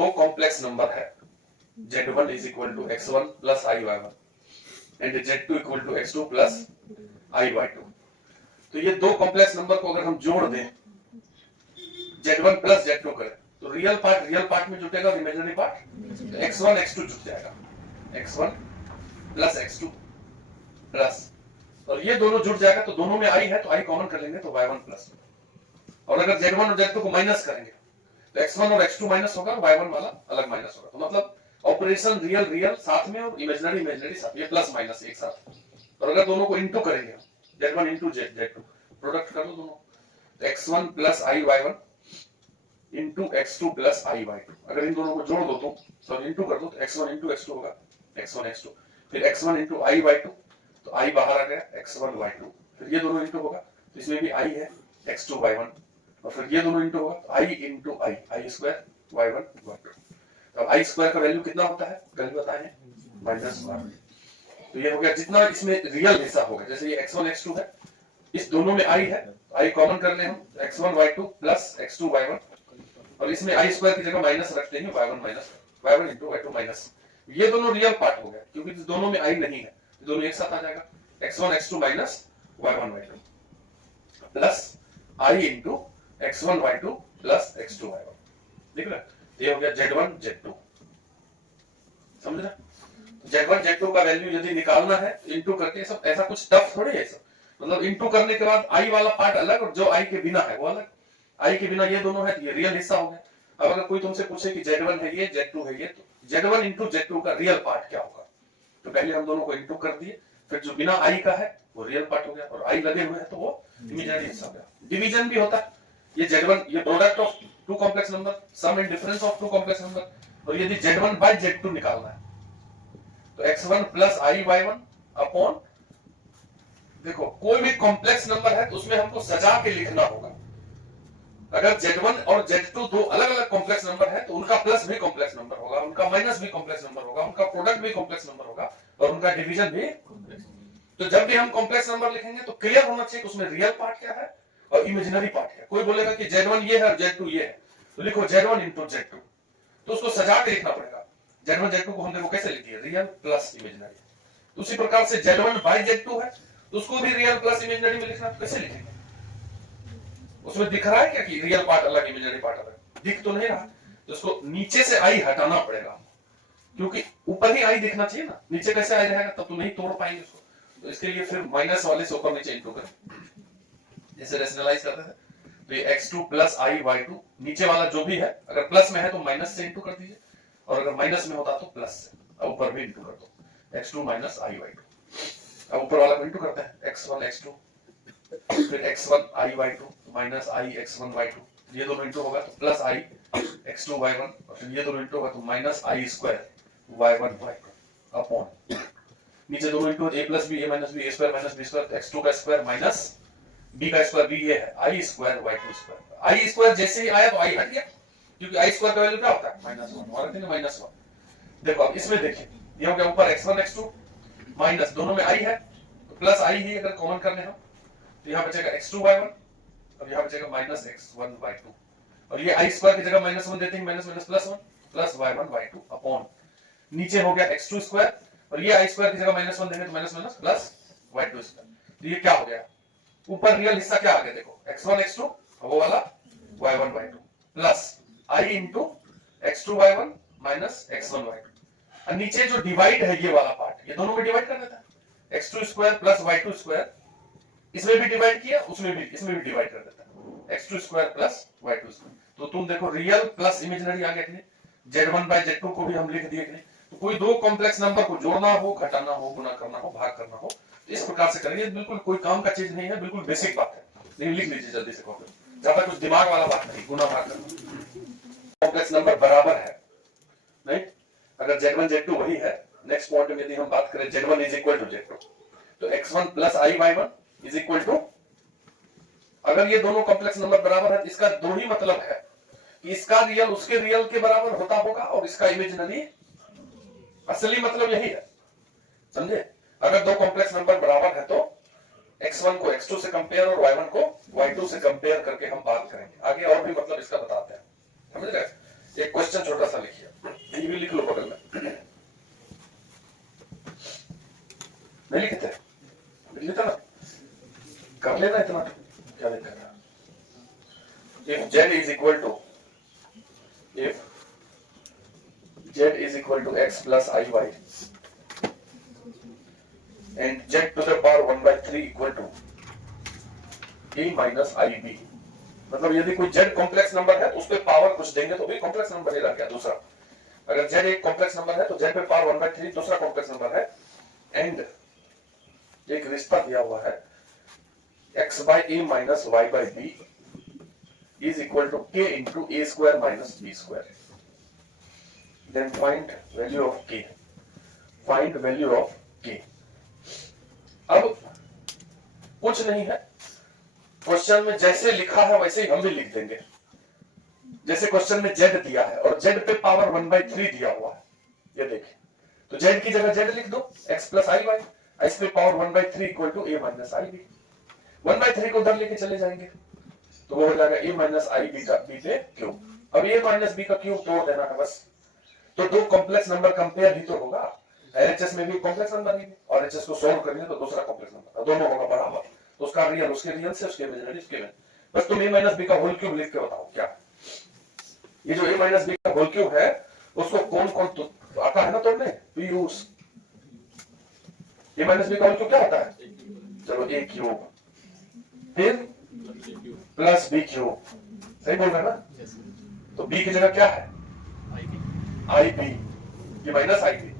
दो complex number है, z1 is equal to x1 plus i y1 and z2 equal to x2 plus i y2। तो ये दो complex number को अगर हम जोड़ दें, z1 प्लस z2 करें, तो रियल पार्ट में जुटेगा, इमेजिनरी पार्ट x1 x2 जुट जाएगा, x1 प्लस x2 प्लस, और ये दोनों जुड़ जाएगा तो दोनों में i है तो i कॉमन कर लेंगे तो y1 प्लस, और अगर z1 और z2 को माइनस करेंगे तो x1 और x2 माइनस होगा, y1 वाला अलग माइनस होगा। तो मतलब ऑपरेशन रियल साथ में और इमेजिनरी साथ, ये प्लस माइनस एक साथ। और अगर दोनों को इनटू करेंगे, z1 इनटू z2 प्रोडक्ट कर लो दोनों, तो x1 plus i y1 into x2 plus i y2। अगर इन दोनों को जोड़ दो तो इनटू कर दो तो x1 इनटू x2 होगा, x1 x2, फिर x1 इनटू i y2, तो i बाहर आ गया, x1 y2, फिर ये दोनों इनटू होगा तो इसमें भी i है, x2 y1, और फिर ये दोनों इनटू होगा तो i into i square y1 y2। अब i स्क्वायर का वैल्यू कितना होता है, कल बताए -1। तो ये हो गया जितना इसमें रियल हिस्सा होगा, जैसे ये x1 x2 है, इस दोनों में i है, i कॉमन कर ले हम, x1 y2 plus x2 y1, और इसमें i स्क्वायर की जगह माइनस रख देंगे, y1 इनटू y2 माइनस। ये दोनों रियल पार्ट हो गया क्योंकि दोनों में i नहीं है, दोनों एक साथ आ जाएगा, x1 x2 minus y1 y2 plus i into x1 y2 plus x2 y1। देख रहे, ये हो गया z1 z2, समझ रहे? z1 z2 का वैल्यू यदि निकालना है इनटू करके, सब ऐसा कुछ टफ थोड़ी है सब, मतलब इनटू करने के बाद i वाला पार्ट अलग और जो i के बिना है वो अलग, i के बिना ये दोनों है, ये रियल हिस्सा हो गया। अब अगर कोई तुमसे पूछे कि z1 है ये, z2 है ये, तो z1 इनटू z2 का रियल पार्ट क्या होगा, तो पहले हम दोनों को इनटू कर दिए, फिर जो बिना i का है वो रियल पार्ट हो गया, और i लगे हुए हैं तो वो इमेजिनरी हिस्सा हो गया। डिवीजन भी होता है, ये z1 ये product of two complex number, sum and difference of two complex number, और यदि z1 बाय z2 निकालना है तो x1 plus i y1 upon, देखो कोई भी कॉम्प्लेक्स नंबर है तो उसमें हमको सजा के लिखना होगा। अगर z1 और z2 दो अलग अलग कॉम्प्लेक्स नंबर है तो उनका प्लस भी कॉम्प्लेक्स नंबर होगा, उनका माइनस भी कॉम्प्लेक्स नंबर होगा, उनका प्रोडक्ट भी कॉम्प्लेक्स नंबर होगा, और उनका डिवीजन भी। तो जब भी हम कॉम्प्लेक्स नंबर लिखेंगे तो क्लियर होना चाहिए उसमें रियल पार्ट क्या है और इमेजिनरी पार्ट क्या है। कोई बोलेगा कि z1 ये है और z2 ये है, तो लिखो z1 इनटू z2, तो उसको सजा के लिखना पड़ेगा। z1 z2 को हम देखो कैसे लिखिए, रियल प्लस इमेजिनरी। उसी प्रकार से z1 बाय z2 है तो उसको भी रियल प्लस इमेजिनरी में लिखना, कैसे लिखेंगे? उसमें दिख रहा है क्या कि रियल पार्ट अलग इमेजिनरी पार्ट अलग? दिख तो नहीं रहा, तो उसको नीचे से आई हटाना पड़ेगा, क्योंकि ऊपर ही आई दिखना चाहिए ना, नीचे कैसे आई रहेगा, तब तो नहीं तोड़ पाएंगे उसको। तो इसके लिए फिर माइनस वाले से ऊपर नीचे इंटू करें, जैसे रेशनलाइज करते थे। तो ये x2 प्लस i y2, नीचे वाला जो भी है अगर प्लस में है तो माइनस से इंटू कर दीजिए, और अगर माइनस में होता तो प्लस से, अब ऊपर भी इंटू कर दो, x2 माइनस i y2। अब ऊपर वाला को इंटू करते हैं, x1 x2 फिर x1 i y2 minus i x1 y2, ये दोनों इंटू होगा तो प्लस i x2 y1, और फिर ये दोनों इंटू होगा तो minus i square y1 y2 upon, नीचे दोनों into a plus b a minus b a square minus b square, x2 का स्क्वायर माइनस b का स्क्वायर, b ये है i square y2 square. i square जैसे ही आया तो i हट गया, क्योंकि i स्क्वायर का वैल्यू क्या होता है -1, और रखेंगे -1। देखो अब इसमें देखिए, ये हो गया ऊपर x1 x2 माइनस, दोनों में i है तो प्लस i ही अगर कॉमन कर ले हम, तो यहाँ बचेगा x2 y1 और यहाँ बचेगा माइनस x1 y2, और ये i स्क्वायर की जगह -1 देते हैं, minus minus plus 1 plus y1 y2 upon, नीचे हो गया x2 स्क्वायर और ये i स्क्वायर की जगह -1 देंगे तो minus minus plus y2 square. तो ये क्या हो गया, ऊपर रियल हिस्सा क्या आ गया, देखो x1 x2 वो वाला y1 y2 plus i into x2 y1 minus x1 y2, और नीचे जो डिवाइड है ये वाला पार्ट, ये दोनों में डिवाइड कर देता है, x2 square plus y2 square, इसमें भी डिवाइड किया उसमें भी, इसमें भी डिवाइड कर देता है, x2 square plus y2 square. तो तुम देखो रियल प्लस इमेजिनरी आ गया कि नहीं, z1 बाय z2 को भी हम लिख दिए कि नहीं। तो कोई दो कॉम्प्लेक्स नंबर को जोड़ना हो, घटाना हो, गुना करना हो, भाग करना हो, तो इस प्रकार से करेंगे। बिल्कुल कोई काम का चीज नहीं है, बिल्कुल बेसिक बात है, लेकिन लिख लीजिए जल्दी से कॉपी, ज्यादा कुछ दिमाग वाला बात नहीं, गुना भाग करना। कॉम्प्लेक्स नंबर बराबर है नहीं, अगर z1 z2 वही है, नेक्स्ट पॉइंट में यदि हम बात करें z1 is equal to z2, तो x1 plus i y1 is equal to, अगर ये दोनों कॉम्प्लेक्स नंबर बराबर है, इसका दो ही मतलब है कि इसका रियल उसके रियल के बराबर होता होगा और इसका इमेजिनरी असली मतलब यही है, समझे? अगर दो कॉम्प्लेक्स नंबर बराबर है तो x1 को x2 से कंपेयर और y1 को y2 से कंपेयर करके हम बात करेंगे आगे, और भी मतलब इसका बताते हैं, समझ रहे? एक क्वेश्चन छोटा सा लिखिए। if z is equal to x plus iy and z to the power 1 by 3 equal to a minus ib, मतलब यदि कोई z कॉम्प्लेक्स नंबर है उस पे पावर कुछ देंगे तो भी कॉम्प्लेक्स नंबर ही रह गया दूसरा। अगर z एक कॉम्प्लेक्स नंबर है तो z पे पावर 1 by 3 दूसरा कॉम्प्लेक्स नंबर है एंड एक रिश्ता दिया हुआ है x by a minus y by b is equal to k into a square minus b square. Then find value of k. Find value of k. अब कुछ नहीं है, क्वेश्चन में जैसे लिखा है वैसे ही हम भी लिख देंगे। जैसे क्वेश्चन में z दिया है और z पे पावर 1 by 3 दिया हुआ है, ये देखिए, तो z की जगह z लिख दो x प्लस आई वाई, इस पे power 1 by 3 equal to a minus I B. 1 by 3 को उधर लेके चले जाएंगे तो वो हो जाएगा a माइनस आई बी का b पे क्यूब। अब a माइनस b का क्यूब तोड़ देना है बस। तो दो कॉम्प्लेक्स नंबर कंपेयर ही तो होगा, एलएचएस में भी कॉम्प्लेक्स नंबर ही और एचएस को सॉल्व करेंगे तो दूसरा कॉम्प्लेक्स नंबर, दोनों होगा बराबर, तो उसका रियल उसके रियल से उसके इमेजिनरी उसके में। बस तुम a माइनस b का होल क्यूब लिख के बताओ क्या। ये जो a माइनस b का होल क्यूब है उसको कौन कौन तो आता है ना तोड़ने, पीयूष। a माइनस b का होल क्यूब क्या होता है, चलो a क्यूब फिर प्लस b क्यूब, सही बोल रहे हैं ना। तो b की जगह क्या है, आई बी, ये माइनस आई बी,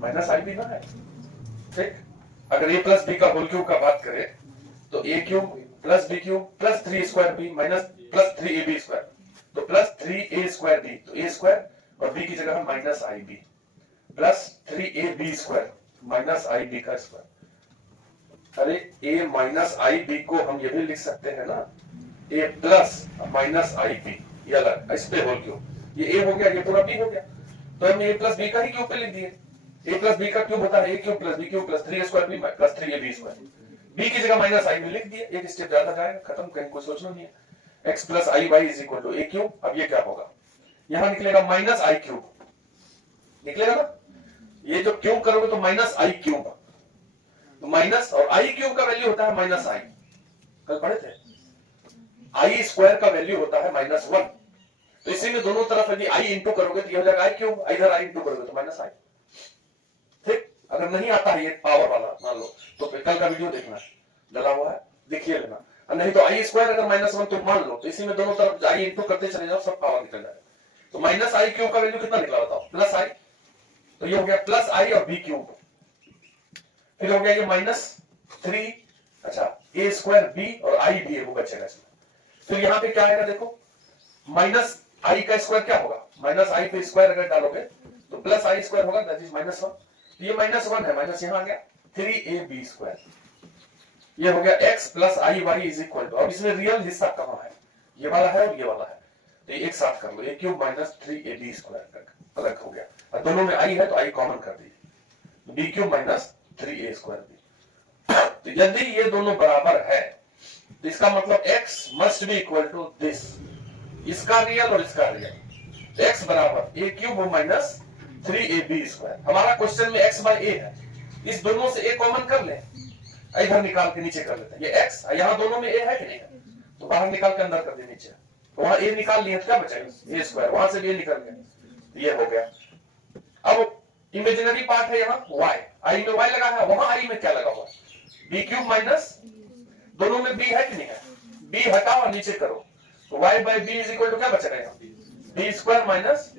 माइनस आई बी ना है, ठीक। अगर a प्लस b का होल क्यूब का बात करें तो a cube plus b cube plus 3 square b minus plus 3ab square, तो प्लस 3a स्क्वायर b, तो a स्क्वायर और b की जगह है माइनस आई b plus 3ab square minus आई बी का स्क्वायर। अरे a माइनस आई बी को हम ये भी लिख सकते हैं ना, a plus minus I B, ये अलग, इस पे होल क्यूब, ये a हो गया, ये पूरा b हो गया, तो हमने a प्लस b का ही क्यूब पे लिख दिए। a प्लस b का क्यूब होता है a cube plus b cube plus 3 square b plus 3ab square, b की जगह माइनस आई बी लिख दिए, एक स्टेप ज्यादा जाएगा, खत्म, कहीं कुछ सोचना नहीं है। x plus I Y is equal to a cube. अब ये क्या होगा, यहां निकलेगा माइनस आई क्यूब, निकलेगा ना, ये जो क्यूब करोगे तो माइनस आई क्यूब, तो माइनस और आई क्यूब का वैल्यू होता है माइनस आई, कल पढ़े थे, आई स्क्वायर का वैल्यू होता है माइनस 1, तो इसी में दोनों तरफ यदि आई इंटू करोगे तो ये हो जाएगा आई क्यूब, इधर आई इंटू करोगे तो माइनस आई, ठीक। अगर नहीं आता है ये पावर वाला मान लो तो कल का वीडियो देखना, डला हुआ है, देखिए लेना, नहीं तो आई स्क्वायर अगर माइनस 1 तो मान लो, तो इसी में दोनों तरफ आई इंटू करते चले जाओ, सब पावर निकल जाएगा। तो माइनस आई क्यूब का वैल्यू कितना निकला बताओ, प्लस आई, तो ये हो गया प्लस आई और बी क्यूब, फिर हो गया ये माइनस 3, अच्छा ए स्क्वायर बी और आई बी वो बचेगा इसमें। फिर यहाँ पे क्या आएगा देखो, माइनस आई का स्क्वायर क्या होगा, माइनस आई पे स्क्वायर अगर डालोगे तो प्लस आई स्क्वायर होगा, दैट इज माइनस 1, ये माइनस 1 है, माइनस यहाँ आ गया 3ab स्क्वायर, ये हो गया x plus I Y is equal to, अब इसमें रियल हिस्सा कहाँ है, ये वाला है और ये वाला है, तो एक साथ कर लो, a cube minus 3ab square अलग हो गया, और दोनों में i है तो i कॉमन कर दीजिए, b cube minus 3a square b। तो यदि ये दोनों बराबर है तो इसका मतलब x must be equal to this, इसका रियल और इसका रियल, x बराबर a cube minus 3ab square. हमारा क्वेश्चन में x बाय a है, इस दोनों से a कॉमन कर ले, इधर निकाल के नीचे कर लेते हैं, ये x यहाँ दोनों में a है कि नहीं है, तो बाहर निकाल के अंदर कर दे नीचे, तो वहां a निकाल लिए तो क्या बचेगा a स्क्वायर, वहां से भी a निकल गया, ये हो गया। अब इमेजिनरी पार्ट है यहाँ y, i में y लगा है, वहां i में क्या लगा हुआ है, b क्यूब माइनस, दोनों में b है कि नहीं है, b हटाओ और नीचे करो, तो y by b is equal to क्या बचेगा यहाँ, b स्क्वायर माइनस,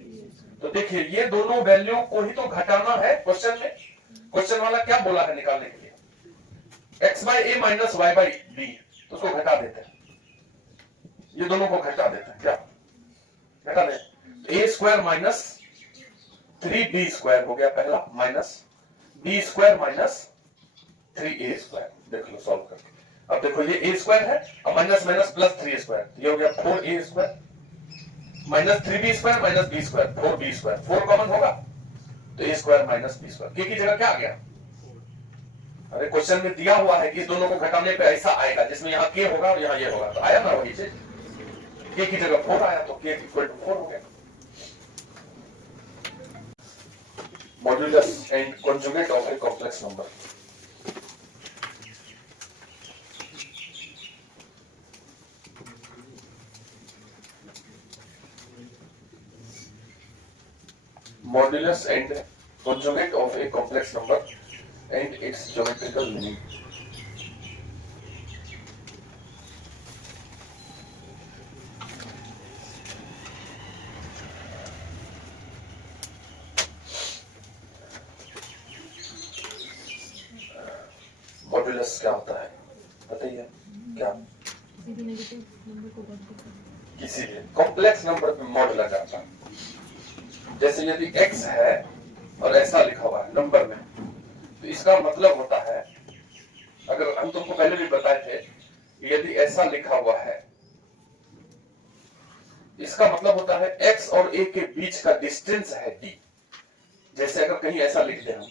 तो देखिए ये दोनों वैल्यू को ही तो घटाना है क्वेश्चन में, क्वेश्चन वाला क्या बोला है निकालने के लिए, x by a minus y by b, तो उसको घटा देते हैं, ये दोनों को घटा देते हैं, क्या घटा दें, a square minus 3b square हो गया पहला, minus b square minus 3a square, देख लो सॉल्व करके। अब देखो ये a स्क्वायर है और माइनस माइनस प्लस 3 स्क्वायर, ये हो गया 4a square minus 3b square minus b square, 4b square, 4 common होगा तो a square minus b square, k की जगह क्या आ गया, अरे क्वेश्चन में दिया हुआ है कि इस दोनों को घटाने पे ऐसा आएगा जिसमें यहाँ k होगा और यहाँ ये होगा, तो आया ना वही चीज, k की जगह 4 आया तो k इक्वल टू 4 हो गया। Modulus and conjugate of a complex number, modulus and conjugate of a complex number and its geometrical meaning. Modulus क्या होता है बताइए? क्या किसी भी कॉम्प्लेक्स नंबर पे मॉडुला जाता है। जैसे यदि x है और ऐसा लिखा हुआ है नंबर में, तो इसका मतलब होता है, अगर हम तुमको पहले भी बताए थे, यदि ऐसा लिखा हुआ है, इसका मतलब होता है x और a के बीच का डिस्टेंस है d। जैसे अगर कहीं ऐसा लिख दे हम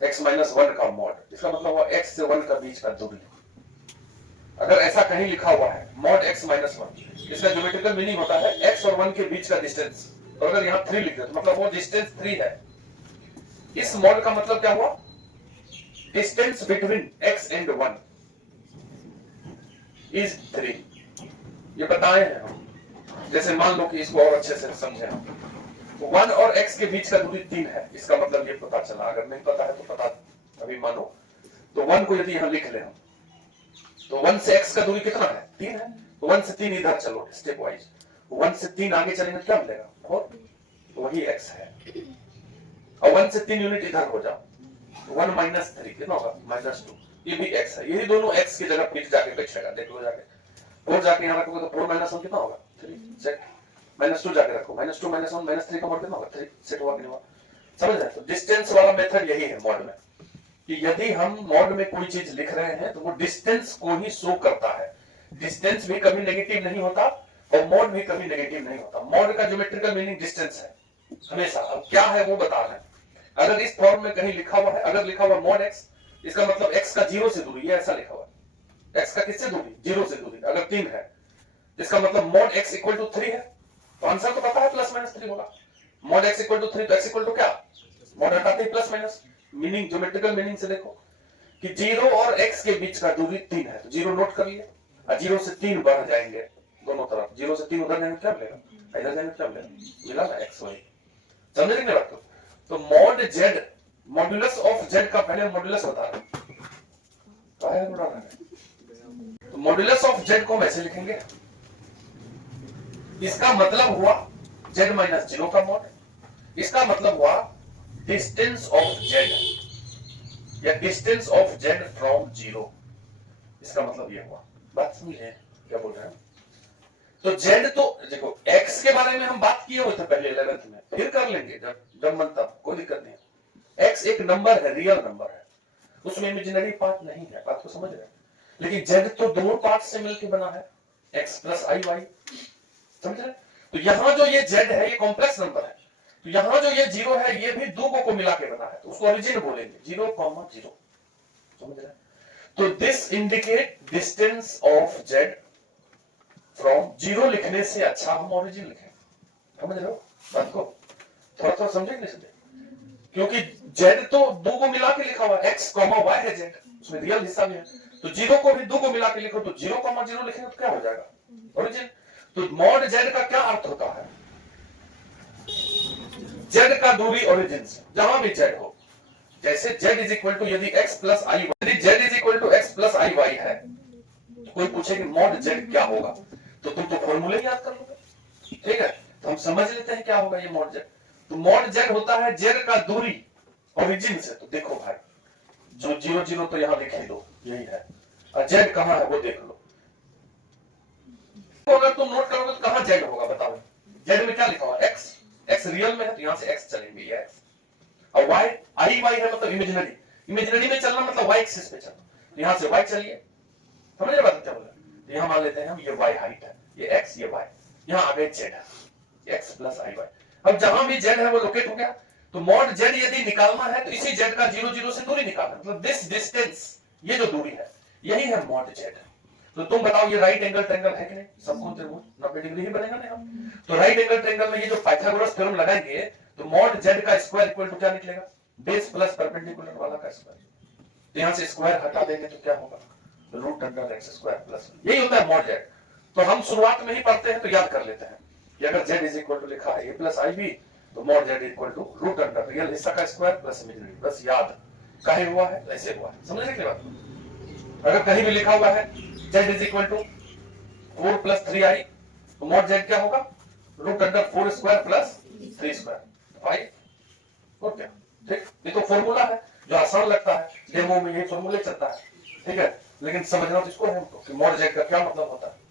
x-1 का मॉड, इसका मतलब हुआ x से 1 का बीच का दूरी। अगर ऐसा कहीं लिखा हुआ है मॉड x-1, इसका ज्योमेट्रिकल मीनिंग होता है x और 1 के बीच का डिस्टेंस। और अगर यहाँ 3 लिख दे तो मतलब वो डिस्टेंस 3 है। इस मॉड का मतलब क्या हुआ? Distance between x and 1 is 3। ये बताए हैं हम। जैसे मान लो कि इसको और अच्छे से समझे हम, 1 और x के बीच का दूरी 3 है, इसका मतलब ये पता चला। अगर नहीं पता है तो पता अभी मानो, तो 1 को यदि यहां लिख ले हम, तो 1 से x का दूरी कितना है? 3 है। तो 1 से 3 इधर चलो स्टेप वाइज, 1 से 3 आगे चलेंगे तो क्या मिलेगा? 4। तो वही x है। और 1 से 3 यूनिट इधर हो जाओ, 1 माइनस 3 कितना होगा? -2। ये भी x है। यही दोनों x की जगह फिर जाके बैठेगा। देख लो जाके 4 जाके यहां रखोगे तो 4 - 1 कितना होगा? 3 सेट। -2 जाके रखो, -2 - 1 -3 का मॉड कितना होगा? 3 सेट हुआ कि नहीं हुआ? समझ रहे? तो डिस्टेंस वाला मेथड यही है मॉड में, कि यदि हम मॉड में कोई चीज लिख रहे हैं तो वो डिस्टेंस को ही शो करता है। डिस्टेंस भी कभी नेगेटिव नहीं होता और मॉड भी कभी नेगेटिव नहीं होता। मॉड का ज्योमेट्रिकल मीनिंग डिस्टेंस है हमेशा। अब क्या है वो बता रहे हैं। अगर इस फॉर्म में कहीं लिखा हुआ है, अगर लिखा हुआ मॉड x, इसका मतलब x का 0 से दूरी, ये ऐसा लिखा हुआ है। x का किससे दूरी? 0 से दूरी। अगर 3 है, इसका मतलब मॉड x इक्वल टू 3 है। तो आंसर तो पता है +-3 होगा। मॉड x इक्वल टू 3, तो x इक्वल टू क्या? मॉड हटाते ही +-। मीनिंग, ज्योमेट्रिकल मीनिंग से देखो कि 0 और x के बीच का दूरी 3 है, तो 0 नोट कर लिए, और 0 से 3 बढ़ जाएंगे दोनों तरफ। 0 से 3 उधर जाएंगे क्या मिलेगा? इधर जाएंगे क्या मिलेगा? मिला ना x y। समझ रहे बात को? तो mod z, modulus of z का पहले मॉड्यूलस बता रहे हैं। तो मॉड्यूलस ऑफ z को हम ऐसे लिखेंगे, इसका मतलब हुआ z-0 का मॉड। इसका मतलब हुआ डिस्टेंस ऑफ z या डिस्टेंस ऑफ z फ्रॉम 0। इसका मतलब ये हुआ। बात समझे क्या बोल रहे हैं? तो z तो देखो, x के बारे में हम बात किए हुए थे पहले 11th में, फिर कर लेंगे जब मन तब, कोई दिक्कत नहीं है। x एक नंबर है, रियल नंबर है, उसमें इमेजिनरी पार्ट नहीं है। बात को समझ रहे हैं? लेकिन z तो दोनों पार्ट से मिलकर बना है, x + iy। समझ रहे? तो यहां जो ये z है ये कॉम्प्लेक्स नंबर है, तो यहां जो ये 0 है ये भी दो को मिला के बना है, तो उसको ओरिजिन बोलेंगे, 0, 0। समझ रहे? तो this indicate distance of z from 0 लिखने से अच्छा हम ओरिजिन लिखें। समझ रहे हो बात को? थोड़ा समझेंगे इसमें, क्योंकि z तो दो को मिला के लिखा हुआ है, x, y है z, उसमें रियल हिस्सा भी है। तो 0 को भी दो को मिला के लिखो, तो 0, 0 लिखेंगे तो क्या हो जाएगा? ओरिजिन। तो मॉड z का क्या अर्थ होता है? z का दूरी ओरिजिन से, जहां भी z हो। जैसे z यदि x + iy, यदि z x + iy है, तो कोई पूछे कि मॉड z क्या होगा, तो तुम तो फॉर्मूले याद कर लोगे। ठीक है, तो हम समझ लेते हैं क्या होगा ये मॉड z। तो मॉड z होता है z का दूरी ओरिजिन से। तो देखो भाई, जो 0, 0 तो यहां लिख ही दो, यही है, और z कहां है वो देख लो। तो अगर तुम नोट करोगे तो कहां z होगा बताओ? z में क्या लिखा हुआ? x, x रियल में है तो यहां से x चलेंगे, ये x। और y, iy है मतलब इमेजिनरी, इमेजिनरी में चलना मतलब y एक्सिस पे चलना, तो यहां से y चलिए। समझ रहे बात क्या बोल रहे? यहां मान लेते हैं हम, ये y हाइट है, ये x, ये y, यहां आगे z है, x + iy। अब जहां भी z है वो लोकेट हो गया। तो मॉड z यदि निकालना है तो इसी z का 0, 0 से दूरी निकालना, मतलब दिस डिस्टेंस, ये जो दूरी है यही है मॉड z। तो तुम बताओ ये राइट एंगल ट्रायंगल है कि नहीं? सबको त्रिभुज 90 डिग्री ही बनेगा ना हम। तो राइट एंगल ट्रायंगल में ये जो पाइथागोरस थ्योरम लगाएंगे तो मॉड z का स्क्वायर इक्वल टू क्या निकलेगा? बेस प्लस परपेंडिकुलर वाला का स्क्वायर। यहां से स्क्वायर हटा देंगे तो क्या होगा? √x² +, यही होता है मॉड z। तो हम शुरुआत में ही पढ़ते हैं तो याद कर लेते हैं कि अगर z लिखा है a + ib, तो mod z equal to root under real हिस्सा का स्क्वायर प्लस इमेजिनरी। बस याद काहे हुआ है, ऐसे हुआ है, समझ रहे बात। अगर कहीं भी लिखा हुआ है z is equal to 4 plus 3i, तो मॉड जेड क्या होगा, root under 4 square plus 3 square 5। और क्या, ठीक। ये तो फॉर्मूला है जो आसान लगता है, डेमो में ये फॉर्मूले चलता है, ठीक है। लेकिन समझना तो इसको है हमको कि मॉड जेड का क्या मतलब होता है।